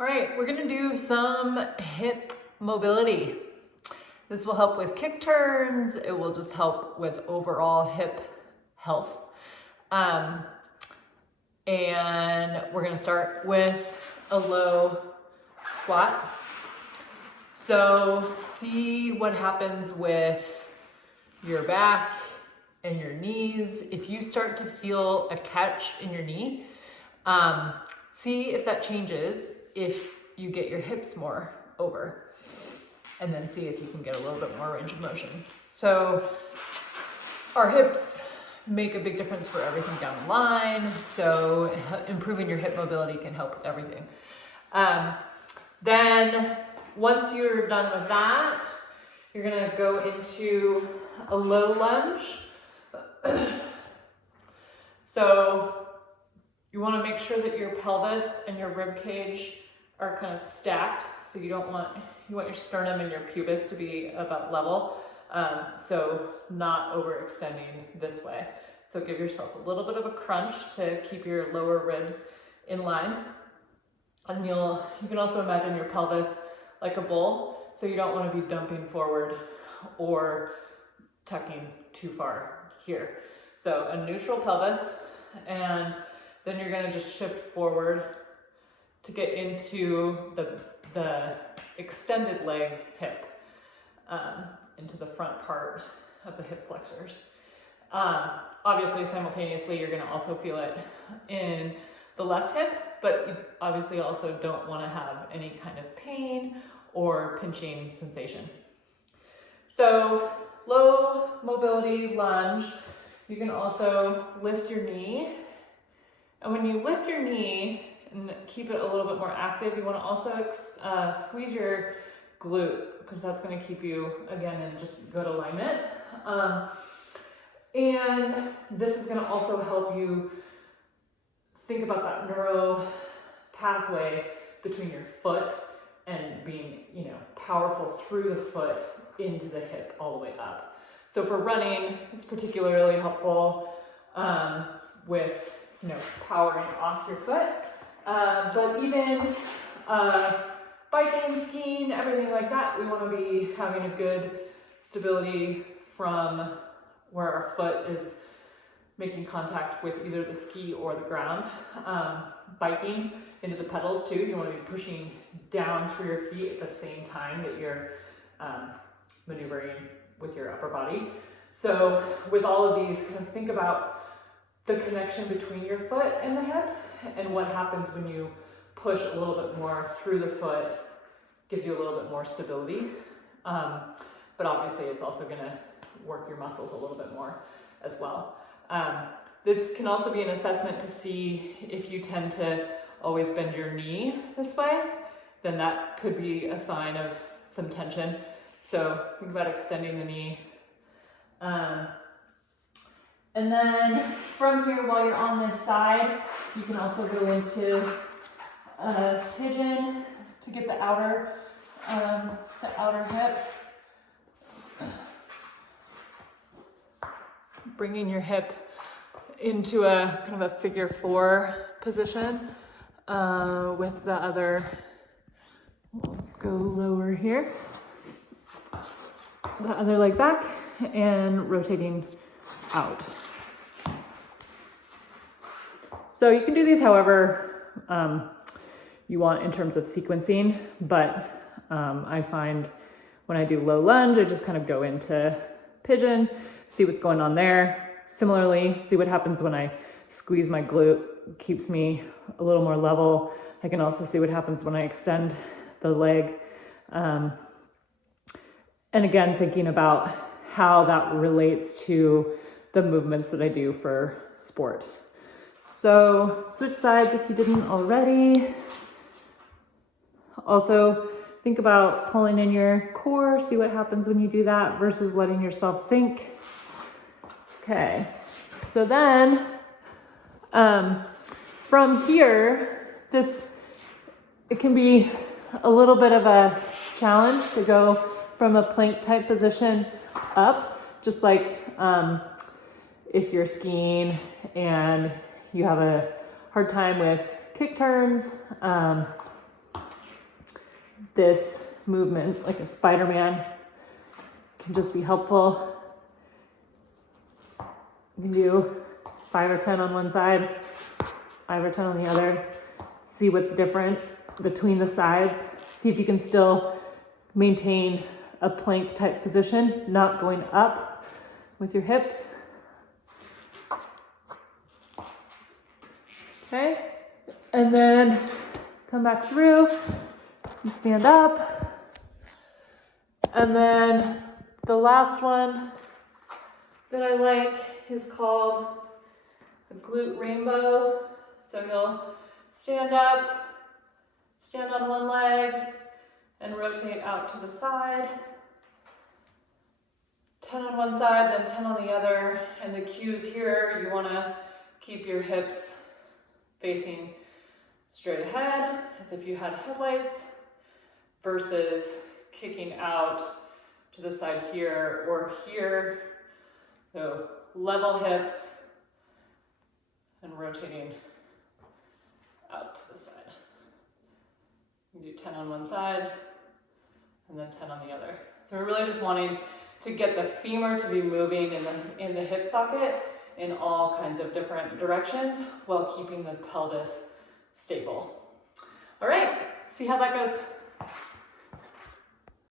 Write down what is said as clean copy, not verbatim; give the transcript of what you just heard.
All right, we're gonna do some hip mobility. This will help with kick turns. It will just help with overall hip health. And we're gonna start with a low squat. So see what happens with your back and your knees. If you start to feel a catch in your knee, see if that changes if you get your hips more over, and then see if you can get a little bit more range of motion. So our hips make a big difference for everything down the line, so improving your hip mobility can help with everything. Then once you're done with that, you're gonna go into a low lunge. So you wanna make sure that your pelvis and your rib cage are kind of stacked, so you want your sternum and your pubis to be about level, so not overextending this way. So give yourself a little bit of a crunch to keep your lower ribs in line. And you can also imagine your pelvis like a bowl, so you don't want to be dumping forward or tucking too far here. So a neutral pelvis, and then you're going to just shift forward to get into the extended leg hip, into the front part of the hip flexors. Obviously, simultaneously, you're going to also feel it in the left hip, but you obviously also don't want to have any kind of pain or pinching sensation. So low mobility lunge, you can also lift your knee. And when you lift your knee and keep it a little bit more active, you want to also squeeze your glute, because that's going to keep you, again, in just good alignment. And this is going to also help you think about that neuro pathway between your foot and being, powerful through the foot into the hip all the way up. So for running, it's particularly helpful with, powering off your foot. But even biking, skiing, everything like that, we want to be having a good stability from where our foot is making contact with either the ski or the ground. Biking into the pedals too, you want to be pushing down through your feet at the same time that you're maneuvering with your upper body. So with all of these, kind of think about the connection between your foot and the hip, and what happens when you push a little bit more through the foot, gives you a little bit more stability. But obviously it's also going to work your muscles a little bit more as well. This can also be an assessment to see if you tend to always bend your knee this way, then that could be a sign of some tension. So think about extending the knee. And then from here, while you're on this side, you can also go into a pigeon to get the outer hip. Bringing your hip into a kind of a figure 4 position with the other, we'll go lower here, the other leg back and rotating out. So you can do these however you want in terms of sequencing, but I find when I do low lunge, I just kind of go into pigeon, see what's going on there. Similarly, see what happens when I squeeze my glute, keeps me a little more level. I can also see what happens when I extend the leg. And again, thinking about how that relates to the movements that I do for sport. So switch sides if you didn't already. Also think about pulling in your core, see what happens when you do that versus letting yourself sink. Okay, so then from here, it can be a little bit of a challenge to go from a plank type position up, just like if you're skiing and you have a hard time with kick turns, this movement, like a Spiderman, can just be helpful. You can do 5 or 10 on one side, 5 or 10 on the other. See what's different between the sides. See if you can still maintain a plank type position, not going up with your hips. Okay, and then come back through and stand up. And then the last one that I like is called the glute rainbow. So you'll stand up, stand on one leg, and rotate out to the side. 10 on one side, then 10 on the other. And the cues here, you wanna keep your hips facing straight ahead, as if you had headlights, versus kicking out to the side here or here. So level hips and rotating out to the side. You do 10 on one side and then 10 on the other. So we're really just wanting to get the femur to be moving in the hip socket in all kinds of different directions while keeping the pelvis stable. All right, see how that goes.